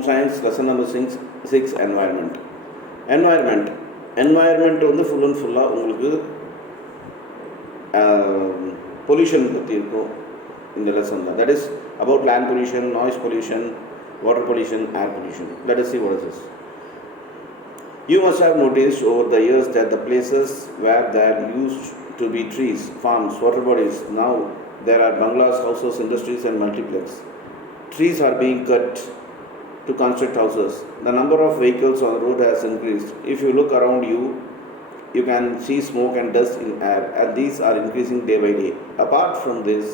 Home science, lesson number 6, environment. Environment வந்து full and full உங்களுக்கு pollution பற்றி இருக்கும் இந்த lesson தான். That is about land pollution, noise pollution, water pollution, air pollution. Let us see what is this. You must have noticed over the years that the places where there used to be trees, farms, water bodies, now there are bungalows, houses, industries and multiplex. Trees are being cut to construct houses. The number of vehicles on the road has increased. If you look around you, you can see smoke and dust in air, and these are increasing day by day. Apart from this,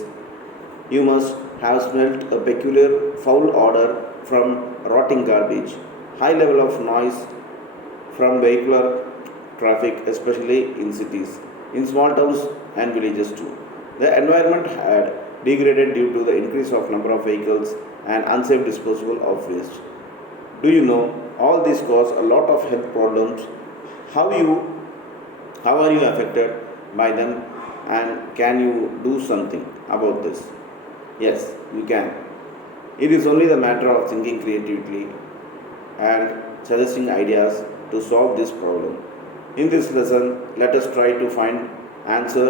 you must have smelt a peculiar foul odor from rotting garbage, high level of noise from vehicular traffic, especially in cities, in small towns and villages too. The environment had degraded due to the increase of number of vehicles and unsafe disposal of waste. Do you know all this cause a lot of health problems? How are you affected by them, and can you do something about this? Yes, you can. It is only the matter of thinking creatively and suggesting ideas to solve this problem. In this lesson, let us try to find answer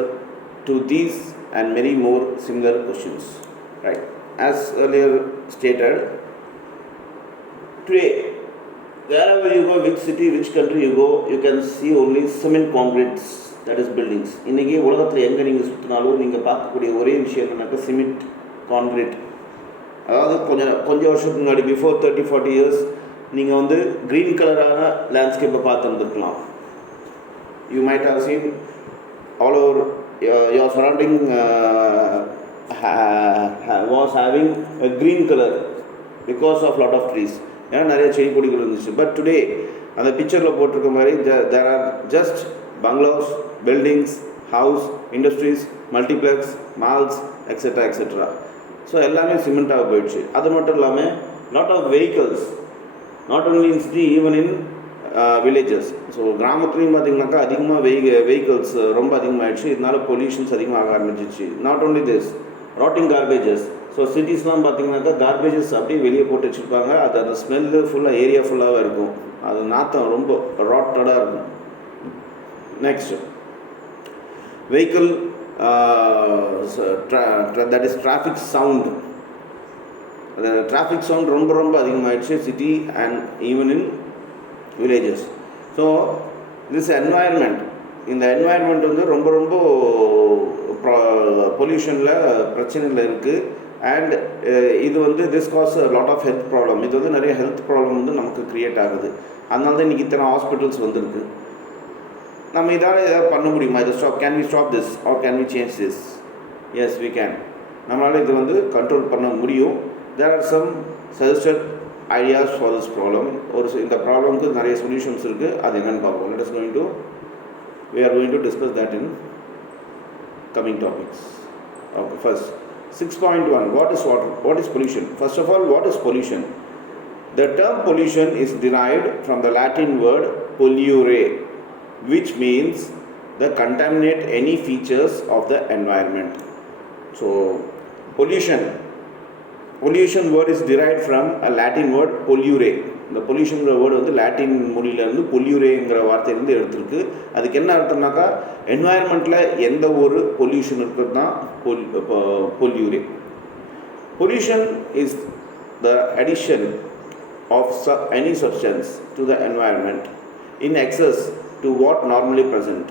to these and many more similar questions. Right. As earlier stated, today, wherever you go, which city, which country you go, you can see only cement concretes, that is buildings. இன்னைக்கு உலகத்தில் எங்கே நீங்கள் சுற்றினாலும் நீங்கள் பார்க்கக்கூடிய ஒரே விஷயம் என்னன்னாக்கா சிமெண்ட் கான்கிரீட். அதாவது கொஞ்சம் வருஷத்துக்கு முன்னாடி பிஃபோர் 30-40 இயர்ஸ் நீங்கள் வந்து க்ரீன் கலரான லேண்ட்ஸ்கேப்பை பார்த்து வந்துருக்கலாம். You might have seen all over your surrounding was having a green color because of lot of trees. ஏன்னா நிறைய செடி கொடிகள் இருந்துச்சு. பட் டுடே அந்த பிக்சரில் போட்டிருக்க மாதிரி there are just bungalows, buildings, house, industries, multiplex, malls, etc. etc. So எல்லாமே சிமெண்ட்டாக போயிடுச்சு. அது மட்டும் இல்லாமல் lot of vehicles, not only in city, even in villages. So கிராமத்துலேயும் பார்த்திங்கனாக்கா அதிகமாக வெஹிக்கிள்ஸ் ரொம்ப அதிகமாகிடுச்சு. இதனால பொல்யூஷன்ஸ் அதிகமாக ஆரம்பிச்சிச்சு. Not only this, rotting garbages. So சிட்டிஸ்லாம் பார்த்திங்கனாக்கா கார்பேஜஸ் அப்படியே வெளியே போட்டு வச்சுருப்பாங்க. அது அந்த ஸ்மெல்லு ஃபுல்லாக ஏரியா ஃபுல்லாகவே இருக்கும். அது நாற்றம் ரொம்ப ராட்டடாக இருக்கும். Next vehicle, that is traffic sound. அந்த டிராஃபிக் சவுண்ட் ரொம்ப ரொம்ப அதிகமாகிடுச்சு city and even in villages. So this environment, இந்த environment வந்து ரொம்ப ரொம்ப பொல்யூஷனில் பிரச்சனையில் இருக்குது. அண்ட் இது வந்து this cause lot of health problem. இது வந்து நிறைய ஹெல்த் ப்ராப்ளம் வந்து நமக்கு க்ரியேட் ஆகுது. அதனால தான் இன்றைக்கி இத்தனை ஹாஸ்பிட்டல்ஸ் வந்துருக்கு. நம்ம இதால் ஏதாவது பண்ண முடியுமா? இதை can we stop this or can we change this? Yes we can. நம்மளால் இது வந்து கண்ட்ரோல் பண்ண முடியும். There are some suggested ideas for this problem. ஒரு இந்த ப்ராப்ளம்க்கு நிறைய சொல்யூஷன்ஸ் இருக்குது. அது என்னென்னு பார்ப்போம். we are going to discuss that in coming topics. Okay, first 6.1, what is pollution? First of all, what is pollution? The term pollution is derived from the Latin word polluere, which means the contaminate any features of the environment. So pollution word is derived from a Latin word polluere. இந்த பொல்யூஷன்ங்கிற வேர்டு வந்து லாட்டின் மொழியிலேருந்து பொல்யூரேங்கிற வார்த்தையிலேருந்து எடுத்துருக்கு. அதுக்கு என்ன அர்த்தம்னாக்கா என்வாயர்மெண்ட்டில் எந்த ஒரு பொல்யூஷன் இருக்கிறது தான் பொல்யூரே. Pollution is the addition of any substance to the environment in excess to what normally present,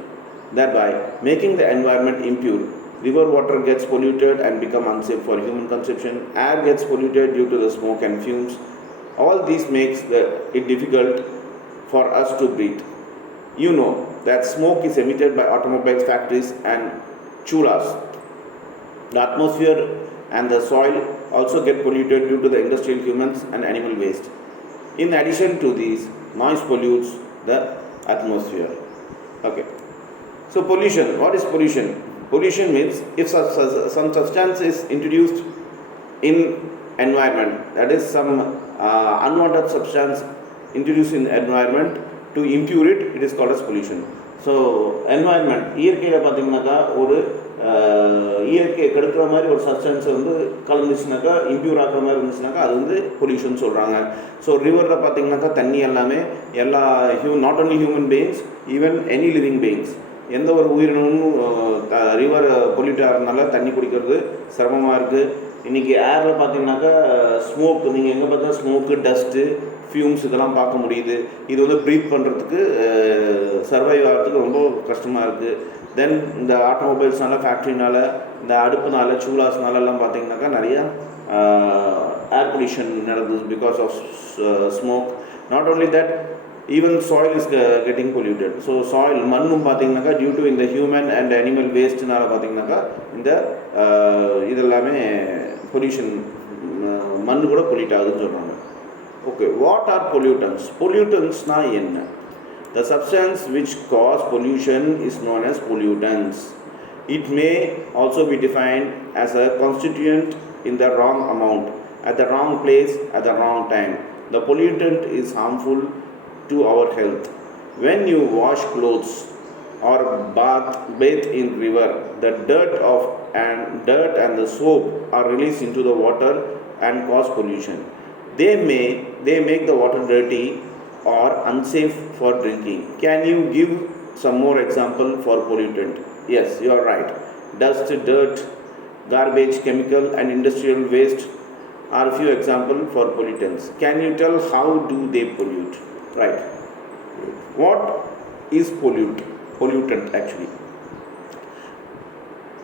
thereby making the environment impure. River water gets polluted and become unsafe for human consumption. Air gets polluted due to the smoke and fumes. All these makes it difficult for us to breathe. You know that smoke is emitted by automobiles, factories and chulas. The atmosphere and the soil also get polluted due to the industrial, humans and animal waste. In addition to these, noise pollutes the atmosphere. Okay. So pollution, what is pollution? Pollution means if some substance is introduced in environment, that is some unwanted substance introduced in environment to impure it, it is called as pollution. So environment, இயற்கையில் பார்த்திங்கனாக்கா ஒரு இயற்கையை கெடுக்கிற மாதிரி ஒரு சப்ஸ்டன்ஸ் வந்து கலந்துச்சுனாக்கா, இம்ப்யூர் ஆகிற மாதிரி இருந்துச்சுனாக்கா அது வந்து பொல்யூஷன் சொல்கிறாங்க. ஸோ ரிவரில் பார்த்திங்கனாக்கா தண்ணி எல்லாமே எல்லா not only human beings, even any living beings, எந்த ஒரு உயிரினமும் ரிவர் பொல்யூட் ஆகிறதுனால தண்ணி குடிக்கிறது சிரமமாக இருக்குது. இன்றைக்கி ஏரில் பார்த்திங்கனாக்கா ஸ்மோக், நீங்கள் எங்கே பார்த்தா ஸ்மோக்கு, டஸ்ட்டு, ஃபியூம்ஸ் இதெல்லாம் பார்க்க முடியுது. இது வந்து ப்ரீத் பண்ணுறதுக்கு சர்வைவ் ஆகிறதுக்கு ரொம்ப கஷ்டமாக இருக்குது. தென் இந்த ஆட்டோமொபைல்ஸ்னால, ஃபேக்ட்ரினால, இந்த அடுப்புனால, சூலாஸ்னால எல்லாம் பார்த்திங்கனாக்கா நிறையா ஏர் பொல்யூஷன் நடக்குது because of smoke. Not only that, even soil is getting polluted. So soil, மண்ணும் பார்த்திங்கனாக்கா டியூ டு இந்த ஹியூமன் அண்ட் அனிமல் வேஸ்ட்னால பார்த்திங்கனாக்கா இந்த இதெல்லாமே பொல்யூஷன், மண் கூட பொல்யூட் ஆகுதுன்னு சொல்கிறாங்க. Okay, what are pollutants? பொல்யூட்டன்ஸ்னால் என்ன? The substance which cause pollution is known as pollutants. It may also be defined as a constituent in the wrong amount, at the wrong place, at the wrong time. The pollutant is harmful to our health. When you wash clothes or bathe in river, the dirt and the soap are released into the water and cause pollution. They make the water dirty or unsafe for drinking. Can you give some more example for pollutant? Yes, you are right. Dust, dirt, garbage, chemical and industrial waste are few examples for pollutants. Can you tell how do they pollute? Right. What is pollutant actually?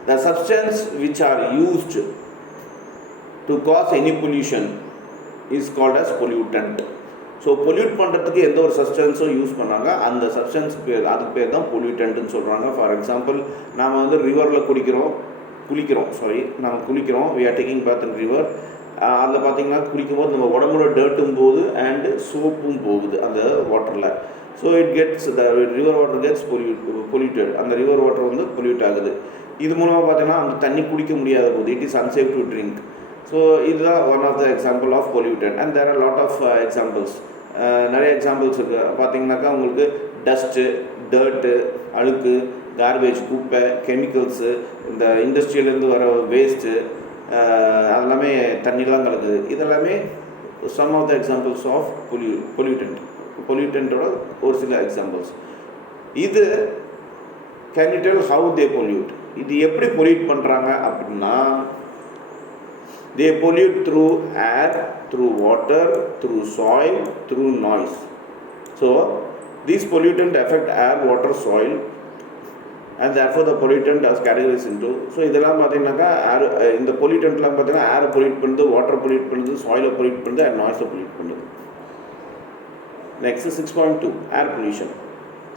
The substance which are used to cause any pollution is called as pollutant. So pollute பண்ணுறதுக்கு எந்த ஒரு சப்ஸ்டன்ஸும் யூஸ் பண்ணாங்க, அந்த சப்ஸ்டன்ஸ் பேர், அதுக்கு பேர் தான் பொல்யூட்டன்ட்டுன்னு சொல்கிறாங்க. ஃபார் எக்ஸாம்பிள், நாம் வந்து ரிவரில் குளிக்கிறோம், நம்ம குளிக்கிறோம், we are taking bath in river. அதில் பார்த்திங்கன்னா குளிக்கும்போது நம்ம உடம்புல டர்ட்டும் போகுது அண்டு சோப்பும் போகுது அந்த வாட்டரில். So it gets, the river water gets polluted. அந்த ரிவர் வாட்டர் வந்து பொல்யூட் ஆகுது. இது மூலமாக பார்த்திங்கன்னா அந்த தண்ணி குடிக்க முடியாத போது, it is unsafe to drink. So இதுதான் one of the example of pollutant. And there are lot of examples. நிறைய எக்ஸாம்பிள்ஸ் இருக்குது. பார்த்திங்கனாக்கா உங்களுக்கு டஸ்ட்டு, டர்ட்டு, அழுக்கு, கார்பேஜ், குப்பை, கெமிக்கல்ஸு, இந்த இண்டஸ்ட்ரியிலேருந்து வர வேஸ்ட்டு, அதெல்லாமே தண்ணிலாம் கலக்குது. இதெல்லாமே some of the examples of பொல்யூட்டன்ட்டோட ஒரு சில எக்ஸாம்பிள்ஸ். இது can you tell how they pollute? இது எப்படி பொல்யூட் பண்ணுறாங்க அப்படின்னா, they pollute through air, through water, through soil, through noise. So these pollutants affect air, water, soil, and therefore the pollutant is categorized into. So இதெல்லாம் பார்த்தீங்கன்னாக்கா ஏர், இந்த பொல்யூட்டன்ட்லாம் பார்த்தீங்கன்னா ஏரை பொல்யூட் பண்ணுது, வாட்டர் பொல்யூட் பண்ணுது, சாயிலை பொல்யூட் பண்ணுது அண்ட் நாய்ஸை பொல்யூட் பண்ணுது. Next is 6.2, air pollution.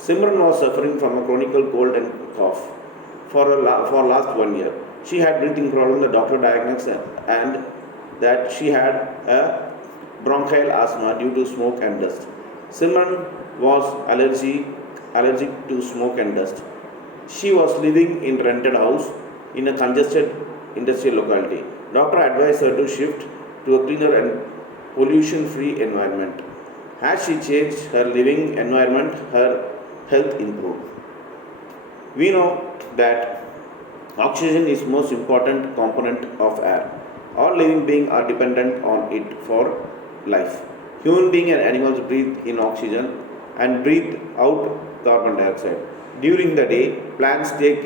Simran was suffering from a chronic cold and cough for last 1 year. She had breathing problem. The doctor diagnosed and that she had a bronchial asthma due to smoke and dust. Simran was allergic to smoke and dust. She was living in rented house in a congested industrial locality. Doctor advised her to shift to a cleaner and pollution-free environment. As she changed her living environment, her health improved. We know that oxygen is most important component of air. All living beings are dependent on it for life. Human beings and animals breathe in oxygen and breathe out carbon dioxide. During the day, plants take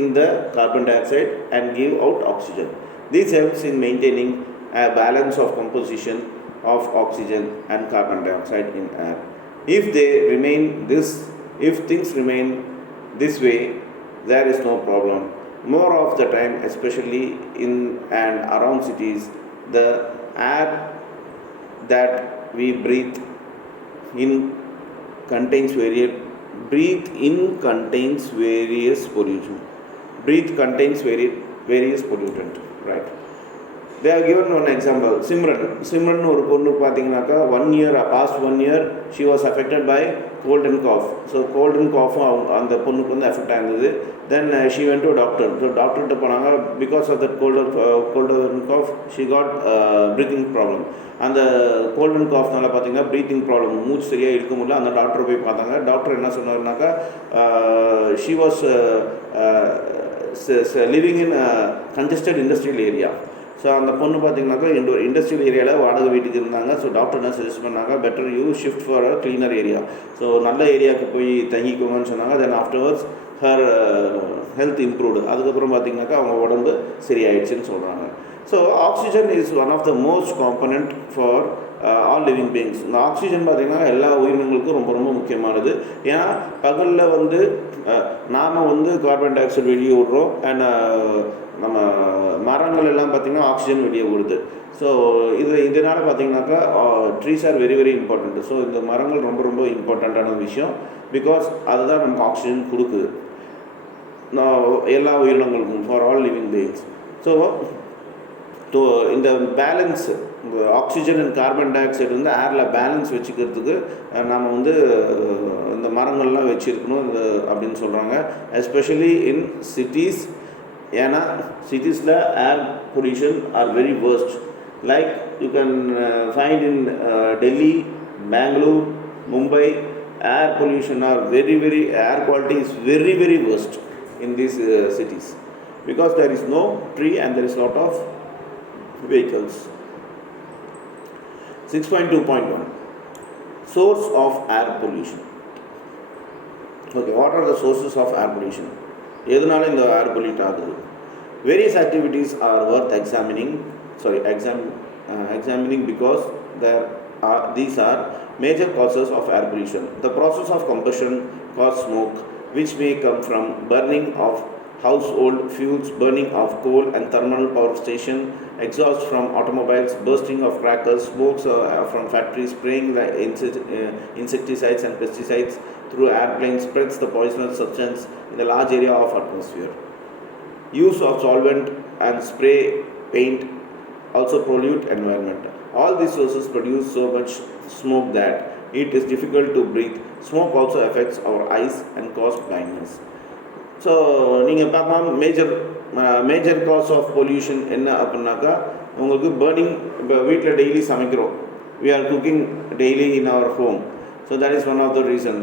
in the carbon dioxide and give out oxygen. This helps in maintaining a balance of composition of oxygen and carbon dioxide in air. If things remain this way, there is no problem. More of the time, especially in and around cities, the air that we breathe in contains various pollutant. Right. they have given one example. Simran ஒரு பொண்ணு பார்த்தீங்கன்னாக்கா 1 year, past 1 year she was affected by cold and cough. So cold and cough அந்த பொண்ணுக்கு வந்து அஃபெக்ட் ஆயிருந்தது. Then she went to a doctor. So டாக்டர்கிட்ட போனாங்க. Because of that cold and cough she got breathing problem. அந்த gold and காஃப்னால பார்த்தீங்கன்னா breathing problem, மூச்சு சரியாக இருக்க முடியல. அந்த டாக்டரை போய் பார்த்தாங்க. டாக்டர் என்ன சொன்னார்னாக்கா she was living in congested industrial area. So அந்த பொண்ணு பார்த்தீங்கன்னாக்கா இண்டஸ்ட்ரியல் ஏரியாவில் வாடகை வீட்டுக்கு இருந்தாங்க. ஸோ டாக்டர் என்ன சஜஸ்ட் பண்ணாங்க, better you shift for a cleaner area. So நல்ல ஏரியாவுக்கு போய் தங்கிக்கோங்கன்னு சொன்னாங்க. Then afterwards her health improved. அதுக்கப்புறம் பார்த்தீங்கன்னாக்கா அவங்க உடம்பு சரியாயிடுச்சுன்னு சொல்கிறாங்க. So oxygen is one of the most component for all living beings. இந்த ஆக்சிஜன் பார்த்திங்கன்னா எல்லா உயிரினங்களுக்கும் ரொம்ப ரொம்ப முக்கியமானது. ஏன்னா பகலில் வந்து நாம் வந்து கார்பன் டை ஆக்சைடு வெளியே விடுறோம். அண்ட் நம்ம மரங்கள் எல்லாம் பார்த்திங்கன்னா ஆக்சிஜன் வெளியே விடுது. ஸோ இதனால் பார்த்திங்கனாக்கா trees are very very important. So இந்த மரங்கள் ரொம்ப ரொம்ப இம்பார்ட்டண்ட்டான விஷயம். பிகாஸ் அதுதான் நமக்கு ஆக்சிஜன் கொடுக்குது எல்லா உயிரினங்களுக்கும், for all living beings. So இந்த பேலன்ஸ், இந்த oxygen and carbon dioxide வந்து ஏரில் பேலன்ஸ் வச்சுக்கிறதுக்கு நம்ம வந்து இந்த மரங்கள்லாம் வச்சுருக்கணும் இந்த அப்படின்னு சொல்கிறாங்க. Especially in cities. ஏன்னா சிட்டிஸில் air pollution are very worst. Like you can find in Delhi, Bangalore, Mumbai. Air pollution are very very, air quality is very very worst in these cities because there is no tree and there is lot of vehicles. 6.2.1 source of air pollution. Okay, what are the sources of air pollution? எதனால இந்த air pollute ஆகுது? Various activities are worth examining because these are major causes of air pollution. The process of combustion causes smoke, which may come from burning of household fuels, burning of coal and thermal power station, exhaust from automobiles, bursting of crackers, smokes from factories, spraying insecticides and pesticides through airplanes spreads the poisonous substance in the large area of atmosphere. Use of solvent and spray paint also pollute environment. All these sources produce so much smoke that it is difficult to breathe. Smoke also affects our eyes and cause blindness. So நீங்கள் பார்க்கலாம் major cos of pollution என்ன அப்படின்னாக்கா உங்களுக்கு பர்னிங். இப்போ வீட்டில் டெய்லி சமைக்கிறோம், we are cooking daily in our home, so that is one of the reason.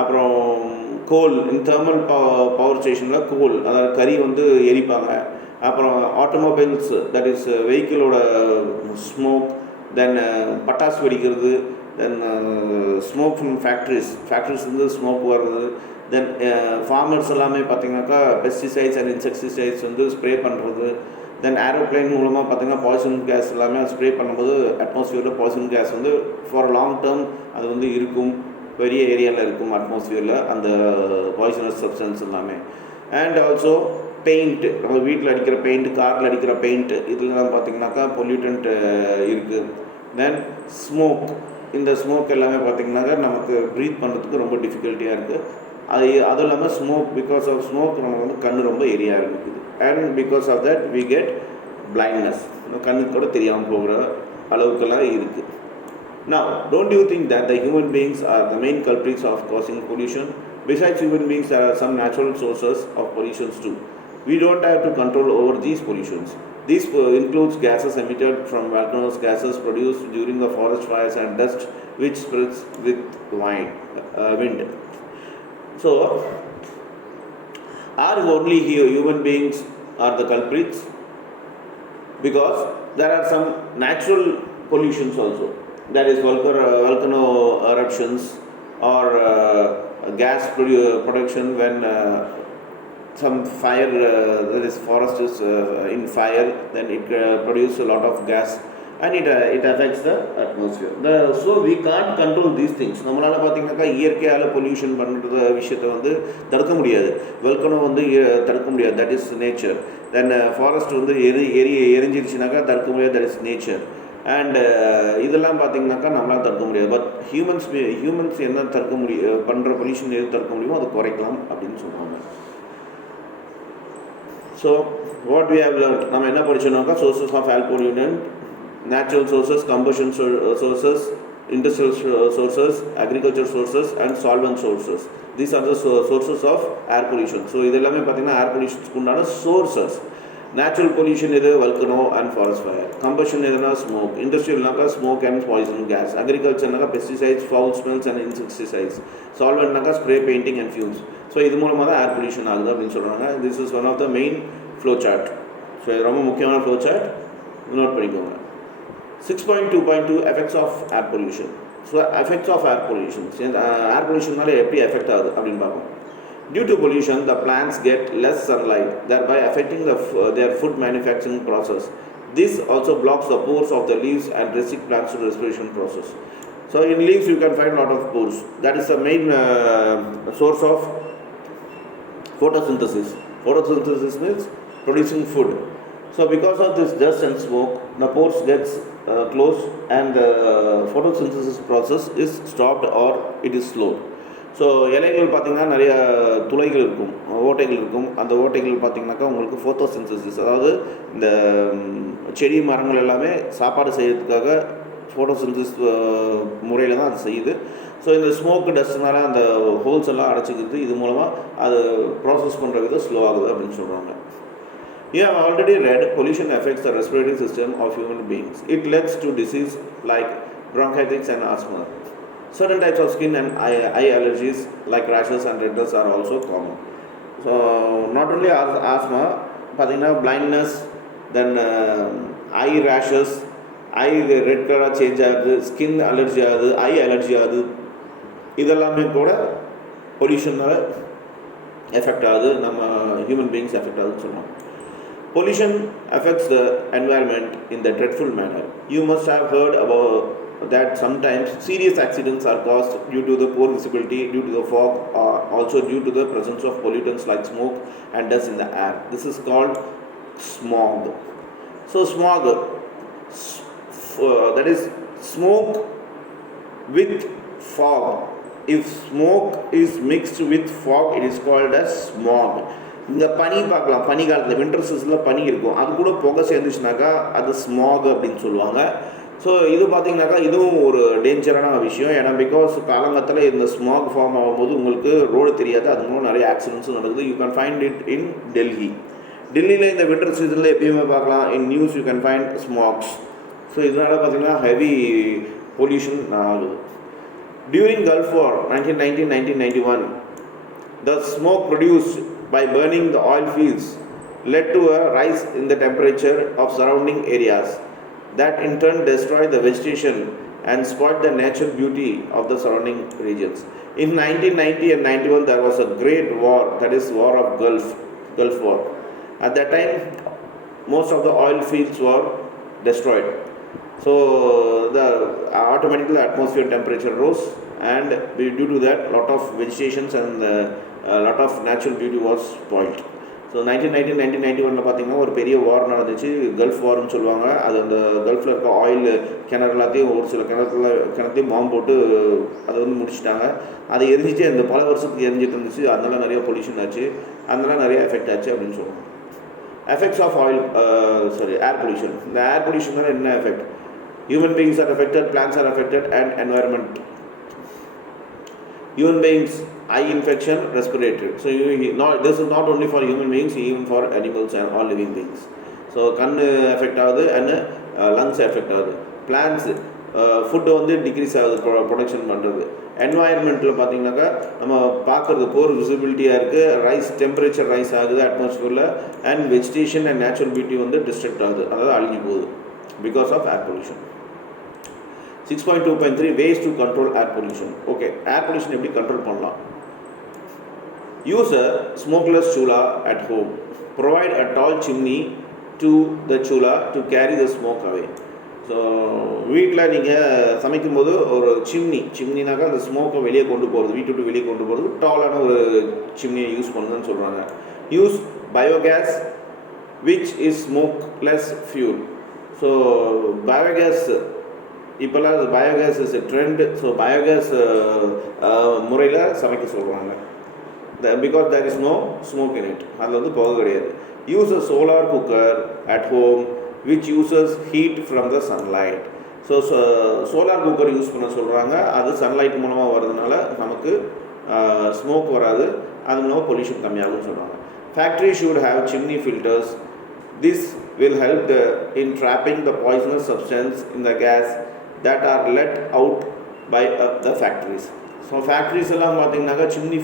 அப்புறம் கோல், இன் thermal power ஸ்டேஷனில் கோல், அதாவது கறி வந்து எரிப்பாங்க. அப்புறம் ஆட்டோமொபைல்ஸ், தட் இஸ் வெஹிக்கிளோட ஸ்மோக். தென் பட்டாசு வெடிக்கிறது. தென் ஸ்மோக் ஃப்ரம் ஃபேக்ட்ரிஸ் வந்து ஸ்மோக் வருது. தென் ஃபார்மர்ஸ் எல்லாமே பார்த்திங்கனாக்கா பெஸ்டிசைட்ஸ் அண்ட் இன்செக்டிசைட்ஸ் வந்து ஸ்ப்ரே பண்ணுறது. தென் ஏரோப்ளைன் மூலமாக பார்த்திங்கன்னா பாய்சன் கேஸ் எல்லாமே ஸ்ப்ரே பண்ணும்போது அட்மாஸ்ஃபியரில் பாய்சன் கேஸ் வந்து ஃபார் லாங் டேர்ம் அது வந்து இருக்கும், பெரிய ஏரியாவில் இருக்கும் அட்மாஸ்ஃபியரில் அந்த பாய்சனஸ் சப்ஸ்டன்ஸ் எல்லாமே. அண்ட் ஆல்சோ பெயிண்ட், நம்ம வீட்டில் அடிக்கிற பெயிண்ட், காரில் அடிக்கிற பெயிண்ட், இதெல்லாம் பார்த்திங்கனாக்கா பொல்யூட்டன்ட் இருக்குது. தென் ஸ்மோக், இந்த ஸ்மோக் எல்லாமே பார்த்திங்கனாக்கா நமக்கு ப்ரீத் பண்ணுறதுக்கு ரொம்ப டிஃபிகல்ட்டியாக இருக்குது. அதுவும் இல்லாமல் ஸ்மோக், பிகாஸ் ஆஃப் ஸ்மோக் நமக்கு வந்து கண் ரொம்ப எரிய ஆரம்பிக்குது. And because of that we get blindness, கண்ணுக்கு கூட தெரியாமல் போகிற அளவுக்கெல்லாம் இருக்குது. Now, don't you think that the human beings are the main culprits of causing pollution? Besides human beings, there are some natural sources of pollutions too. We don't have to control over these pollutions. This includes gases emitted from volcanoes, gases produced during the forest fires, and dust which spreads with wind. So, are only human beings are the culprits? Because there are some natural pollutions also. That is volcano eruptions or gas production when some fire, there is forest is in fire, then it produces a lot of gas and it affects the atmosphere. So we can't control these things. நம்மளால பார்த்தீங்கன்னாக்கா இயற்கையால் பொல்யூஷன் பண்ணுற விஷயத்தை வந்து தடுக்க முடியாது. வெல்கனோ வந்து தடுக்க முடியாது, தட் இஸ் நேச்சர். தென் ஃபாரஸ்ட் வந்து எரிஞ்சிருச்சுனாக்கா தடுக்க முடியாது, தட் இஸ் நேச்சர். அண்ட் இதெல்லாம் பார்த்திங்கனாக்கா நம்மளால் தடுக்க முடியாது. பட் ஹியூமன்ஸ் என்ன தடுக்க முடியும், பண்ணுற பொல்யூஷன் எது தடுக்க முடியுமோ அதை குறைக்கலாம் அப்படின்னு சொல்லுவாங்க. So what we have learned, நம்ம என்ன படிச்சோம்னாக்கா sources of air pollution, natural sources, combustion sources, industrial sources, agriculture sources and solvent sources. These are the sources of air pollution. So இது எல்லாமே பார்த்தீங்கன்னா air pollution உண்டான sources. Natural pollution is volcano and forest fire. Combustion is smoke. Industrial naka smoke and poison gas. Agriculture naka pesticides, foul smells and insecticides. Solvent naka spray painting and fumes. So இது மூலமா தான் air pollution ஆகுது அப்படின்னு சொல்றாங்க. This is one of the main flow chart. So இது ரொம்ப முக்கியமான flow chart. Note பண்ணிக்கோங்க. 6.2.2 effects of air pollution. So effects of air pollution. Air pollution நால எப்படி எஃபெக்ட் ஆகுது அப்படின்னு பார்ப்போம். Due to pollution, the plants get less sunlight, thereby affecting their food manufacturing process. This also blocks the pores of the leaves and restricts plants to respiration process. So in leaves you can find a lot of pores. That is the main source of photosynthesis. Photosynthesis means producing food. So because of this dust and smoke, the pores gets closed and the photosynthesis process is stopped or it is slowed. So இலைகள் பார்த்திங்கன்னா நிறைய துளைகள் இருக்கும், ஓட்டைகள் இருக்கும். அந்த ஓட்டைகள் பார்த்திங்கனாக்கா உங்களுக்கு ஃபோட்டோசிந்தசிஸ், அதாவது இந்த செடி மரங்கள் எல்லாமே சாப்பாடு செய்யறதுக்காக ஃபோட்டோசிந்தசிஸ் முறையில் தான் அது செய்யுது. ஸோ இந்த ஸ்மோக்கு டஸ்ட்னால அந்த ஹோல்ஸ் எல்லாம் அடைச்சிக்கிறது, இது மூலமாக அது ப்ராசஸ் பண்ணுற விதம் ஸ்லோ ஆகுது அப்படின்னு சொல்கிறாங்க. You have already read pollution affects the respiratory system of human beings. It leads to disease like bronchitis and asthma. Certain types of skin and eye allergies like rashes and redness are also common. So not only asthma, பார்த்தீங்கன்னா blindness, then eye rashes, eye red color change ஆகுது, skin allergy ஆகுது, eye allergy ஆகுது, இதெல்லாமே கூட பொல்யூஷனால எஃபெக்ட் ஆகுது, நம்ம human beings effect ஆகுதுன்னு சொல்லுவோம். Pollution affects the environment in the dreadful manner. You must have heard about that sometimes serious accidents are caused due to the poor visibility, due to the fog, or also due to the presence of pollutants like smoke and dust in the air. This is called smog. So smog, that is smoke with fog. If smoke is mixed with fog, it is called as smog. இந்த பனி பார்க்கலாம், பனி காலத்தில் வின்டர் சீசனில் பனி இருக்கும், அது கூட புகை சேர்ந்துச்சுனாக்கா அது ஸ்மாக் அப்படின்னு சொல்லுவாங்க. ஸோ இது பார்த்திங்கனாக்கா இதுவும் ஒரு டேஞ்சரான விஷயம். ஏன்னா பிகாஸ் காலங்கத்தில் இந்த ஸ்மாக் ஃபார்ம் ஆகும்போது உங்களுக்கு ரோடு தெரியாது, அது மூலம் நிறைய ஆக்சிடென்ட்ஸும் நடக்குது. You can find it in Delhi. டெல்லியில் இந்த வின்டர் சீசனில் எப்பயுமே பார்க்கலாம், in news you can find Smacks. So இதனால் பார்த்திங்கன்னா ஹெவி பொல்யூஷன் ஆகுது. During gulf war 1990-1991, the smoke produced by burning the oil fields led to a rise in the temperature of surrounding areas that in turn destroyed the vegetation and spoiled the natural beauty of the surrounding regions. In 1990 and 91 there was a great war, that is war of Gulf War. At that time most of the oil fields were destroyed. So automatically the atmosphere temperature rose, and due to that lot of vegetations and a lot of natural beauty was spoiled. So 1990-1991 பார்த்திங்கன்னா ஒரு பெரிய வார் நடந்துச்சு, கல்ஃப் வார்னு சொல்லுவாங்க. அது அந்த கல்ஃபில் இருக்க ஆயில் கிணறு எல்லாத்தையும் ஒரு சில கிணத்தையும் பாம்பு போட்டு அதை வந்து முடிச்சிட்டாங்க. அதை எரிஞ்சிட்டு அந்த பல வருஷத்துக்கு எரிஞ்சிட்டு இருந்துச்சு. அதனால நிறைய பொல்யூஷன் ஆச்சு, அதனால நிறைய எஃபெக்ட் ஆச்சு அப்படின்னு சொல்லுவாங்க. Effects of air pollution. இந்த ஏர் பொல்யூஷனால் என்ன effect? Human beings are affected, plants are affected and environment. Human beings, eye infection, respiratory. So this is not only for human beings, even for animals and all living beings. So கண் எஃபெக்ட் ஆகுது and lungs effect ஆகுது. Plans food வந்து டிக்ரீஸ் ஆகுது, ப்ரொடக்ஷன் பண்ணுறது. என்வாயர்மெண்ட்டில் பார்த்திங்கனாக்கா நம்ம பார்க்குறது போர் விசிபிலிட்டியாக இருக்குது, டெம்பரேச்சர் ரைஸ் ஆகுது அட்மாஸ்ஃபியரில், and vegetation and natural beauty வந்து டிஸ்ட்ரக்ட் ஆகுது, அதாவது அழிஞ்சு போகுது because of air pollution. 6.2.3 ways to control air pollution. Okay, air pollution எப்படி கண்ட்ரோல் பண்ணலாம்? Use a smokeless chula at home. Provide a tall chimney to the chula to carry the smoke away. So வீட்டில் நீங்கள் சமைக்கும்போது ஒரு சிம்னினாக்கா அந்த ஸ்மோக்கை வெளியே கொண்டு போகிறது, வீட்டு விட்டு வெளியே கொண்டு போகிறது, டாலான ஒரு சிம்னியை யூஸ் பண்ணுங்கன்னு சொல்கிறாங்க. Use biogas which is smokeless fuel. So biogas இப்போல்லாம் biogas is a trend. So biogas முறையில் சமைக்க சொல்கிறாங்க. Because there is no smoke in it. அதில் வந்து புகை கிடையாது. Use a solar cooker at home which uses heat from the sunlight. So solar cooker use பண்ண சொல்கிறாங்க. அது சன்லைட் மூலமாக வர்றதுனால நமக்கு ஸ்மோக் வராது, அது மூலமாக பொல்யூஷன் கம்மியாகும்னு சொல்கிறாங்க. Factory should have chimney filters. This will help in trapping the poisonous substance in the gas that are let out by the factories. So factories எல்லாம் பார்த்தீங்கன்னாக்கா சிம்னி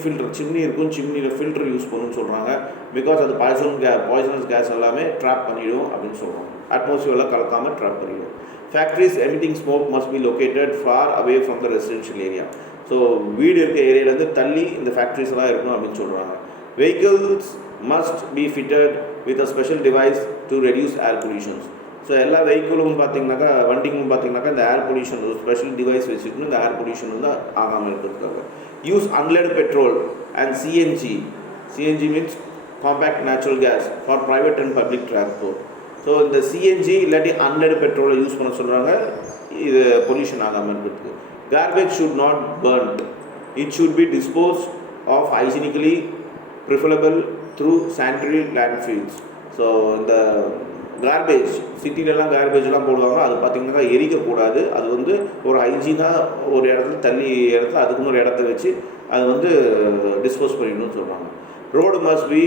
இருக்கும், சிம்னியில் ஃபில்டர் யூஸ் பண்ணணும்னு சொல்கிறாங்க. பிகாஸ் அது பாய்சனஸ் கேஸ் எல்லாமே ட்ராப் பண்ணிவிடும் அப்படின்னு சொல்கிறாங்க. அட்மாஸ்பியரில் கலக்காமல் ட்ராப் பண்ணிவிடும். Factories emitting smoke must be located far away from the residential area. So வீடு இருக்க ஏரியாவிலேருந்து தள்ளி இந்த ஃபேக்ட்ரிஸ் எல்லாம் இருக்கணும் அப்படின்னு சொல்கிறாங்க. Vehicles must be fitted with a special device to reduce air pollution. So எல்லா வெஹிக்கிளும் பார்த்தீங்கன்னாக்கா, வண்டிங்களும் பார்த்தீங்கன்னாக்கா இந்த ஏர் பொல்யூஷன் ஒரு ஸ்பெஷல் டிவைஸ் வச்சுட்டு இந்த ஏர் பொல்யூஷன் வந்து ஆகாமல் இருக்கிறதுக்காக. Use unleaded petrol and CNG means compact natural gas for private and public transport. So இந்த சிஎன்ஜி இல்லாட்டி அன்லெட் பெட்ரோலை யூஸ் பண்ண சொல்கிறாங்க, இது பொல்யூஷன் ஆகாமல் இருக்கிறதுக்கு. Garbage should not burnt. It should be disposed of hygienically preferable through sanitary landfills. So இந்த garbage சிட்டிலெலாம் கார்பேஜெலாம் போடுவாங்க, அது பார்த்திங்கன்னா எரிக்கக்கூடாது. அது வந்து ஒரு ஹைஜீனாக ஒரு இடத்துல தள்ளி இடத்துல அதுக்குன்னு ஒரு இடத்த வச்சு அது வந்து டிஸ்போஸ் பண்ணிடணும்னு சொல்கிறாங்க. Road must be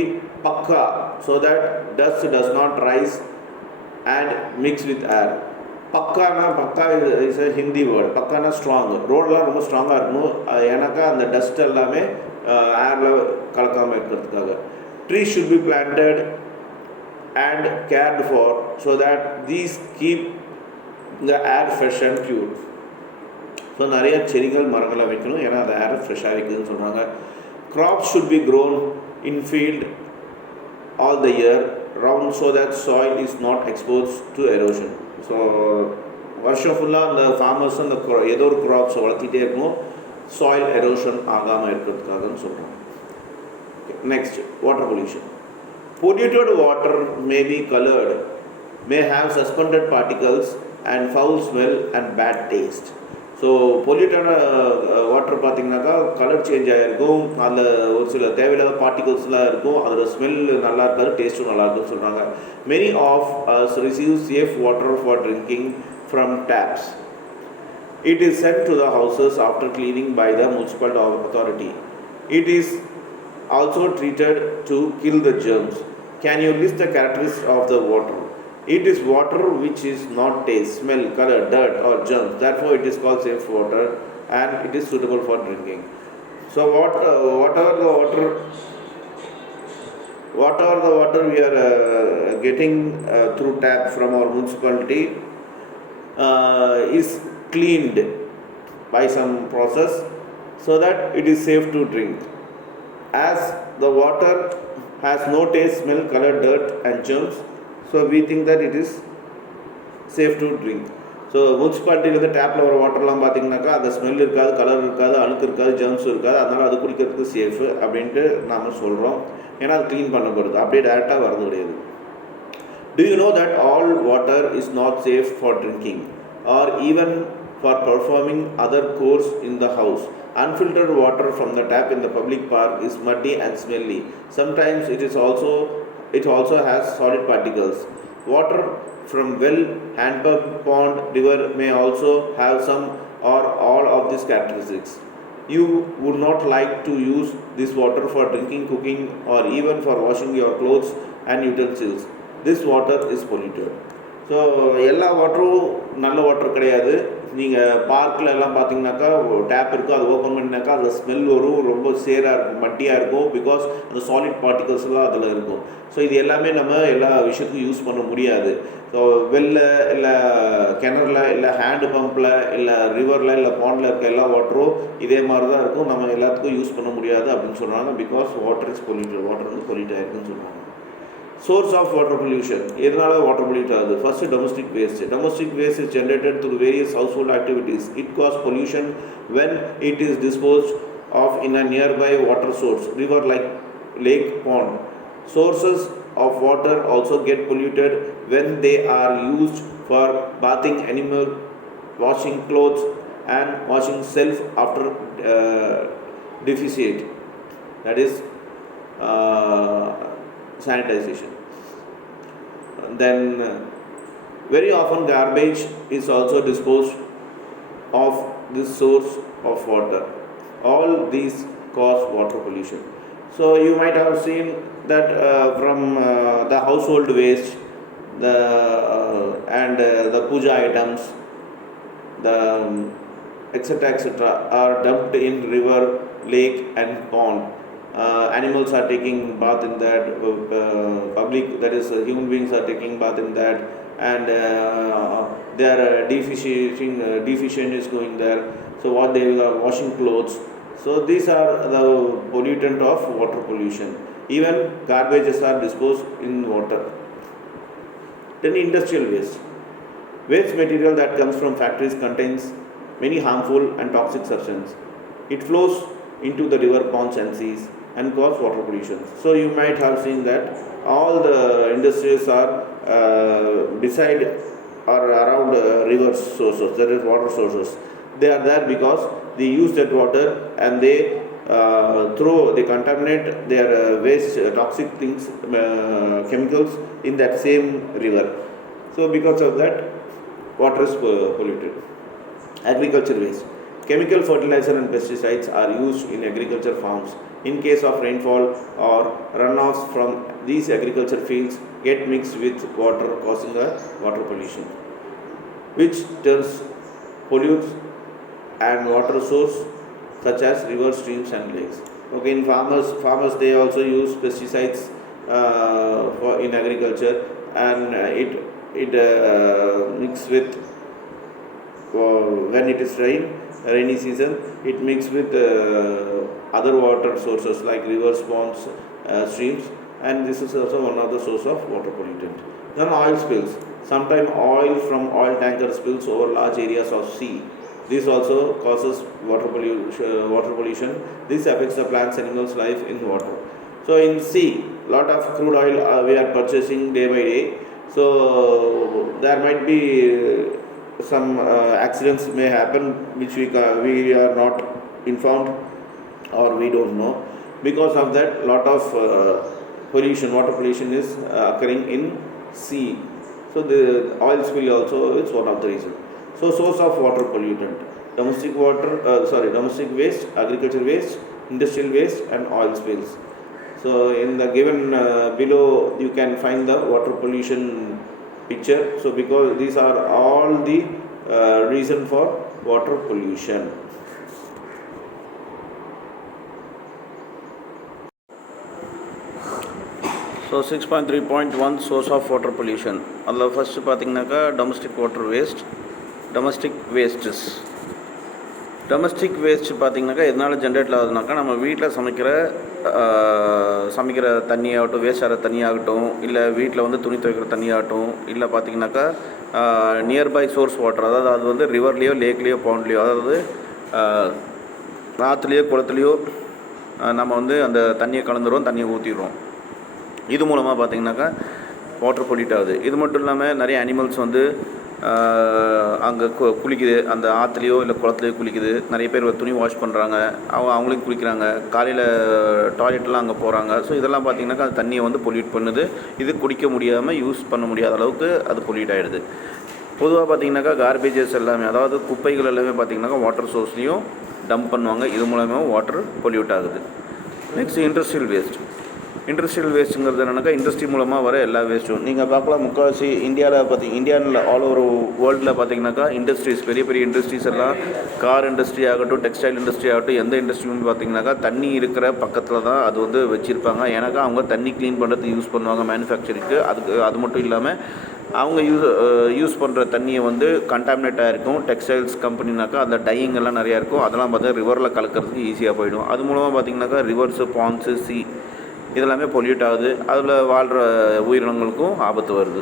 pucca so that dust does not rise and mix with air. Pucca is a Hindi word. பக்கானா ஸ்ட்ராங். ரோடெலாம் ரொம்ப ஸ்ட்ராங்காக இருக்கணும், ஏன்னாக்கா அந்த டஸ்ட் எல்லாமே ஏரில் கலக்காமல் இருக்கிறதுக்காக. Trees should be planted and cared for so that these keep the air fresh and pure. So நிறைய செடிகள் மரங்களை வைக்கணும், ஏன்னா அந்த ஏர் ஃப்ரெஷ்ஷாக வைக்குதுன்னு சொல்கிறாங்க. Crops should be grown in field all the year round so that soil is not exposed to erosion. So வருஷம் ஃபுல்லாக அந்த ஃபார்மர்ஸ் அந்த ஏதோ ஒரு க்ராப்ஸை வளர்த்திட்டே இருக்கணும், சாயில் எரோஷன் ஆகாமல் இருக்கிறதுக்காகன்னு சொல்கிறாங்க. Next, water pollution. Polluted water may be colored, may have suspended particles and foul smell and bad taste. So பொல்யூட்டான வாட்டர் பார்த்திங்கனாக்கா கலர் சேஞ்ச் ஆகிருக்கும், அதில் ஒரு சில தேவையில்லாத பார்ட்டிகல்ஸ்லாம் இருக்கும், அதோட ஸ்மெல் நல்லா இருக்காது, டேஸ்ட்டும் நல்லா இருக்குன்னு சொல்கிறாங்க. Many of us receive safe water for drinking from taps. It is sent to the houses after cleaning by the municipal authority. It is also treated to kill the germs. Can you list the characteristics of the water? It is water which is not taste, smell, color, dirt or germs. Therefore, it is called safe water and it is suitable for drinking. So, whatever the water we are getting through tap from our municipality is cleaned by some process so that it is safe to drink. As the water has no taste, smell, color, dirt and germs, so we think that it is safe to drink. So முனிசிபாலிட்டியிலேருந்து டேப்பில் வர வாட்டர்லாம் பார்த்திங்கனாக்கா அந்த ஸ்மெல் இருக்காது, கலர் இருக்காது, அழுக்கு இருக்காது, ஜெர்ம்ஸ் இருக்காது, அதனால் அது குடிக்கிறதுக்கு சேஃபு அப்படின்ட்டு நாம் சொல்கிறோம். ஏன்னா அது க்ளீன் பண்ணப்படுது, அப்படியே டேரெக்டாக வரது கிடையாது. Do you know that all water is not safe for drinking or even for performing other chores in the house? Unfiltered water from the tap in the public park is muddy and smelly. Sometimes it also has solid particles. Water from well, hand pump, pond, river may also have some or all of these characteristics. You would not like to use this water for drinking, cooking or even for washing your clothes and utensils. This water is polluted. So எல்லா வாட்டரும் நல்ல வாட்டர் கிடையாது. நீங்கள் பார்க்கில் எல்லாம் பார்த்தீங்கன்னாக்கா டேப் இருக்கும், அது ஓப்பன் பண்ணினாக்கா அதில் ஸ்மெல் வரும், ரொம்ப சேராக இருக்கும், மட்டியாக இருக்கும். பிகாஸ் அந்த சாலிட் பார்ட்டிகல்ஸ் எல்லாம் அதில் இருக்கும். ஸோ இது எல்லாமே நம்ம எல்லா விஷயத்துக்கும் யூஸ் பண்ண முடியாது. ஸோ வெல்ல இல்லை கிணறுல இல்லை ஹேண்டு பம்பில் இல்லை ரிவரில் இல்லை பாண்டில் இருக்க எல்லா வாட்டரும் இதே மாதிரி தான் இருக்கும், நம்ம எல்லாத்துக்கும் யூஸ் பண்ண முடியாது அப்படின்னு சொல்கிறாங்க. Because water is polluted, water வந்து பொல்யூட் ஆகிருக்குன்னு சொல்கிறாங்க. Source of water pollution. எதனால வாட்டர் பொல்யூட் ஆகுது? First domestic waste. Domestic waste is generated through various household activities. It cause pollution when it is disposed of in a nearby water source, river like lake, pond. Sources of water also get polluted when they are used for bathing animal, washing clothes and washing self after deficit. That is sanitization. then very often garbage is also disposed of this source of water. All these cause water pollution. So you might have seen that from the household waste, the the puja items, the etc. are dumped in river, lake, and pond. Animals are taking bath in that. Public, that is, human beings are taking bath in that, and their deficient is going there. So what they are washing clothes. So these are the pollutant of water pollution. Even garbages are disposed in water. Then industrial waste. Waste material that comes from factories contains many harmful and toxic substances. It flows into the river, ponds and seas and cause water pollution. So you might have seen that all the industries are beside or around river sources, there is water sources. They are there because they use that water and they they contaminate their waste, toxic things, chemicals in that same river. So because of that, water is polluted. Agriculture waste. Chemical fertilizer and pesticides are used in agriculture farms. In case of rainfall or runoffs from these agriculture fields get mixed with water, causing a water pollution, which turns pollutes and water source such as rivers, streams and lakes. Okay, in farmers they also use pesticides in agriculture, and it mix with when it is rainy season, it mixes with other water sources like rivers, ponds, streams, and this is also one of the source of water pollutant. Then oil spills. Sometimes oil from oil tanker spills over large areas of sea. This also causes water pollution. This affects the plants, animals' life in water. So in sea, lot of crude oil we are purchasing day by day. So there might be some accidents may happen which we are not informed or we don't know. Because of that, lot of water pollution is occurring in sea. So the oil spill also is one of the reasons. So source of water pollutant: domestic waste, agriculture waste, industrial waste and oil spills. So in the given below you can find the water pollution picture. So because these are all the reason for water pollution. So 6.3.1 source of water pollution. அதில் ஃபஸ்ட்டு பார்த்திங்கனாக்கா domestic water waste, domestic wastes. Domestic waste பார்த்திங்கனாக்கா எதனால் ஜென்ரேட் ஆகுதுனாக்கா, நம்ம வீட்டில் சமைக்கிற தண்ணியாகட்டும், வேஸ்ட் ஆகிற தண்ணியாகட்டும், இல்லை வீட்டில் வந்து துணி துவைக்கிற தண்ணியாகட்டும், இல்லை பார்த்திங்கனாக்கா நியர்பை சோர்ஸ் வாட்டர், அதாவது அது வந்து ரிவர்லேயோ, லேக்லேயோ, பவுண்ட்லேயோ, அதாவது ஆற்றுலையோ, குளத்துலையோ நம்ம வந்து அந்த தண்ணியை கலந்துருவோம், தண்ணியை ஊற்றிடுவோம். இது மூலமாக பார்த்திங்கனாக்கா வாட்டர் பொல்யூட் ஆகுது. இது மட்டும் இல்லாமல் நிறைய அனிமல்ஸ் வந்து அங்கே குளிக்குது, அந்த ஆற்றுலையோ இல்லை குளத்துலையோ குளிக்குது. நிறைய பேர் துணி வாஷ் பண்ணுறாங்க, அவங்களையும் குளிக்கிறாங்க, காலையில் டாய்லெட்லாம் அங்கே போகிறாங்க. ஸோ இதெல்லாம் பார்த்திங்கனாக்கா அந்த தண்ணியை வந்து பொல்யூட் பண்ணுது. இது குடிக்க முடியாமல், யூஸ் பண்ண முடியாத அளவுக்கு அது பொல்யூட் ஆகிடுது. பொதுவாக பார்த்திங்கனாக்கா கார்பேஜஸ் எல்லாமே, அதாவது குப்பைகள் எல்லாமே பார்த்திங்கனாக்கா வாட்டர் சோர்ஸ்லேயும் டம்ப் பண்ணுவாங்க. இது மூலமாக வாட்டர் பொல்யூட் ஆகுது. Next industrial waste. இண்டஸ்ட்ரியல் வேஸ்ட்டுங்கிறது என்னென்னாக்கா இண்டஸ்ட்ரி மூலமாக வர எல்லா வேஸ்ட்டும் நீங்கள் பார்க்கலாம். முக்கால்வாசி இந்தியாவில் ஆல் ஓவர் வேர்ல்டில் பார்த்திங்கனாக்கா இண்டஸ்ட்ரீஸ், பெரிய பெரிய இண்டஸ்ட்ரீஸ் எல்லாம், கார் இண்டஸ்ட்ரி ஆகட்டும், டெக்ஸ்டைல் இண்டஸ்ட்ரி ஆகட்டும், எந்த இண்டஸ்ட்ரியும் பார்த்திங்கனாக்கா தண்ணி இருக்கிற பக்கத்தில் தான் அது வந்து வச்சுருப்பாங்க. ஏன்னாக்கா அவங்க தண்ணி க்ளீன் பண்ணுறதுக்கு யூஸ் பண்ணுவாங்க மேனுஃபேக்சரிங்க்கு. அது மட்டும் இல்லாமல் அவங்க யூஸ் பண்ணுற தண்ணியை வந்து கண்டாமினேட் ஆகிருக்கும். டெக்ஸ்டைல்ஸ் கம்பெனினாக்கா அந்த டையிங் எல்லாம் நிறையா இருக்கும். அதெல்லாம் பார்த்தா ரிவரில் கலக்கிறதுக்கு ஈஸியாக போயிடும். அது மூலமாக பார்த்திங்கனாக்கா ரிவர்ஸு, பாண்ட்ஸு, சி இதெல்லாமே பொல்யூட் ஆகுது. அதில் வாழ்கிற உயிரினங்களுக்கும் ஆபத்து வருது.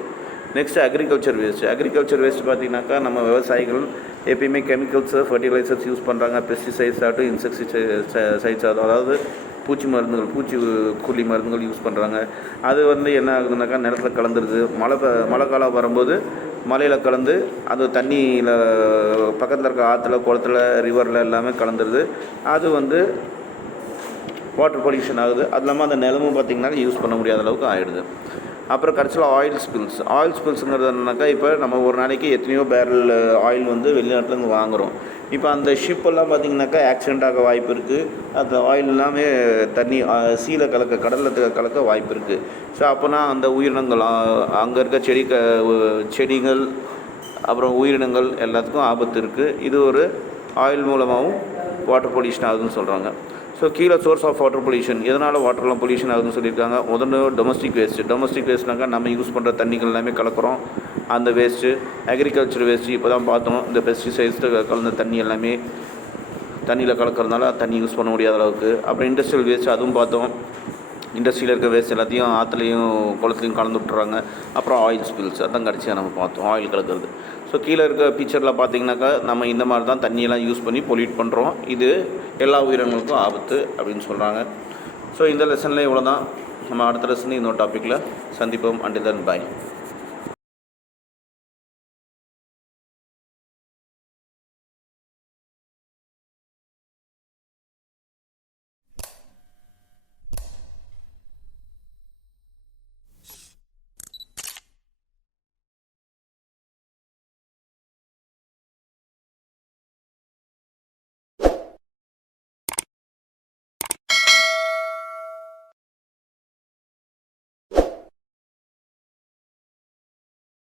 Next agriculture waste. Agriculture waste பார்த்திங்கனாக்கா நம்ம விவசாயிகள் எப்பயுமே கெமிக்கல்ஸு, ஃபர்டிலைசர்ஸ் யூஸ் பண்ணுறாங்க. பெஸ்டிசைட்ஸ் ஆகட்டும், இன்செக்டிசைட்ஸ் அதாவது பூச்சிக்கொல்லி மருந்துகள் யூஸ் பண்ணுறாங்க. அது வந்து என்ன ஆகுதுனாக்கா நிலத்தில் கலந்துருது. மழை காலம் வரும்போது மலையில் கலந்து அது தண்ணியில் பக்கத்தில் இருக்க ஆற்றுல, குளத்துல, ரிவரில் எல்லாமே கலந்துருது. அது வந்து வாட்டர் பொல்யூஷன் ஆகுது. அது இல்லாமல் அந்த நிலமும் பார்த்திங்கனாக்கா யூஸ் பண்ண முடியாத அளவுக்கு ஆகிடுது. அப்புறம் கடைசியில் ஆயில் ஸ்பில்ஸுங்கிறது என்னன்னாக்கா, இப்போ நம்ம ஒரு நாளைக்கு எத்தனையோ பேரல் ஆயில் வந்து வெளிநாட்டிலேருந்து வாங்குகிறோம். இப்போ அந்த ஷிப்பெல்லாம் பார்த்திங்கனாக்கா ஆக்சிடெண்ட் ஆக வாய்ப்பு இருக்குது. அந்த ஆயில் எல்லாமே தண்ணி சீல கடலில் கலக்க வாய்ப்பு இருக்குது. ஸோ அப்போனா அந்த உயிரினங்கள் அங்கே இருக்க செடிகள் அப்புறம் உயிரினங்கள் எல்லாத்துக்கும் ஆபத்து இருக்குது. இது ஒரு ஆயில் மூலமாகவும் வாட்டர் பொல்யூஷன் ஆகுதுன்னு சொல்கிறாங்க. ஸோ கீழே சோர்ஸ் ஆஃப் வாட்டர் பொல்யூஷன், எதனால் வாட்டர்லாம் பொல்யூஷன் ஆகுதுன்னு சொல்லியிருக்காங்க. முதல்ல டொமஸ்டிக் வேஸ்ட்னாக்கா நம்ம யூஸ் பண்ணுற தண்ணிகள் எல்லாமே கலக்கிறோம். அந்த வேஸ்ட்டு, அக்ரிகல்ச்சர் வேஸ்ட்டு இப்போ தான் பார்த்தோம். இந்த பெஸ்டிசைட்ஸ் கலந்த தண்ணி எல்லாமே தண்ணியில் கலக்கிறதுனால தண்ணி யூஸ் பண்ண முடியாத அளவுக்கு. அப்புறம் இண்டஸ்ட்ரியல் வேஸ்ட்டு, அதுவும் பார்த்தோம். இண்டஸ்ட்ரியில் இருக்க வேஸ்ட் எல்லாத்தையும் ஆற்றுலையும் குளத்துலையும் கலந்து விட்டுறாங்க. அப்புறம் ஆயில் ஸ்பில்ஸ், அதான் கடைசியாக நம்ம பார்த்தோம், ஆயில் கலக்கிறது. ஸோ கீழே இருக்க பிக்சரில் பார்த்திங்கனாக்கா நம்ம இந்த மாதிரி தான் தண்ணியெல்லாம் யூஸ் பண்ணி பொல்யூட் பண்ணுறோம். இது எல்லா உயிரினங்களுக்கும் ஆபத்து அப்படின்னு சொல்கிறாங்க. ஸோ இந்த லெசனில் இவ்வளோ தான். நம்ம அடுத்த லெசனில் இன்னொரு டாப்பிக்கில் சந்திப்போம். Until then by.